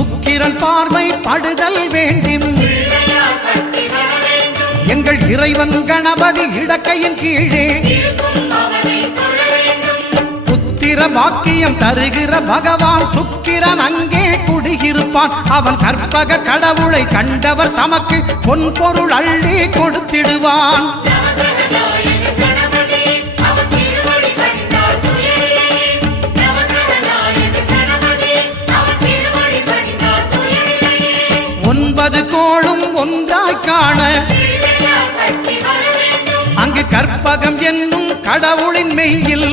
சுக்கிரன் பார்வை படுதல் வேண்டும். எங்கள் இறைவன் கணபதி இடக்கையின் கீழே புத்திர பாக்கியம் தருகிற பகவான் சுக்கிரன் அங்கே குடியிருப்பான். அவன் கற்பக கடவுளை கண்டவர் தமக்கு பொன் பொருள் அள்ளி கொடுத்திடுவான். ஒன்பது கோளும் ஒன்றாய் காண அங்கு கற்பகம் என்னும் கடவுளின் மெய்யில்